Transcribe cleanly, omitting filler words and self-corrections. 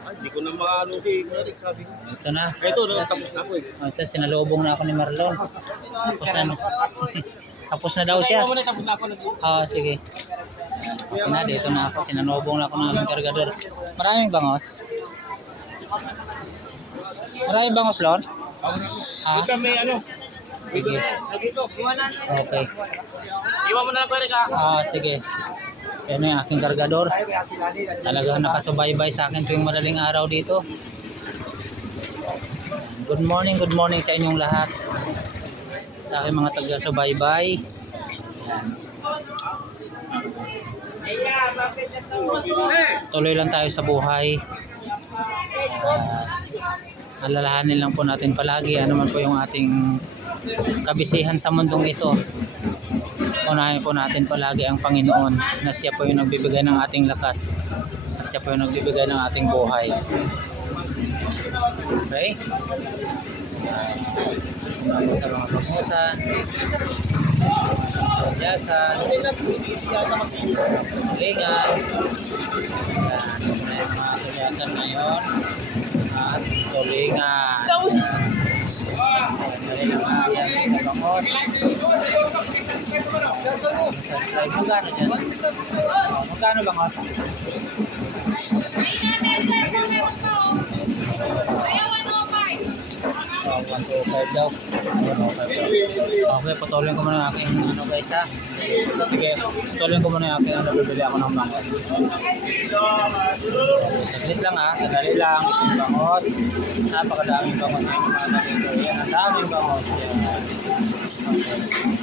Hindi ko na maano si Eric, sabi ko. Ito na. Ito, tapos na ako eh. Ito, sinalubong na ako ni Marlon. Tapos na. Tapos na daw siya. Tapos na ako. Sige. Okay na, dito na ako. Sinanubong na ako ng aming kargador. Maraming bangos. Maraming bangos, Lon? Ito may ano. Sige. Dito. Okay. Iwan mo na lang, Eric, Sige. Yan yung aking kargador. Talagang nakasubaybay sa akin tuwing madaling araw dito. Good morning sa inyong lahat. Sa aking mga taga-subaybay. Tuloy lang tayo sa buhay. Alalahanin lang po natin palagi ano man po yung ating kabisihan sa mundong ito. Unahin po natin palagi ang Panginoon na siya po yung nagbibigay ng ating lakas at siya po yung nagbibigay ng ating buhay. Okay? Ako sa mga pagmusan, pagyasan, sa tulingan, yung mga pagyasan ngayon at tulingan. Dali naman yan sa bangos. Magkano dyan? Magkano bangos? Oh, 125 daw. Okay, patuloy ko muna aking ano guys ha. Sige, patuloy ko muna aking ano, bibili ako ng bangos. Saglit lang ha, sandali lang. Itong bangos. Napakadaming bangos na yung mga nakikita. Ang daming bangos. Okay.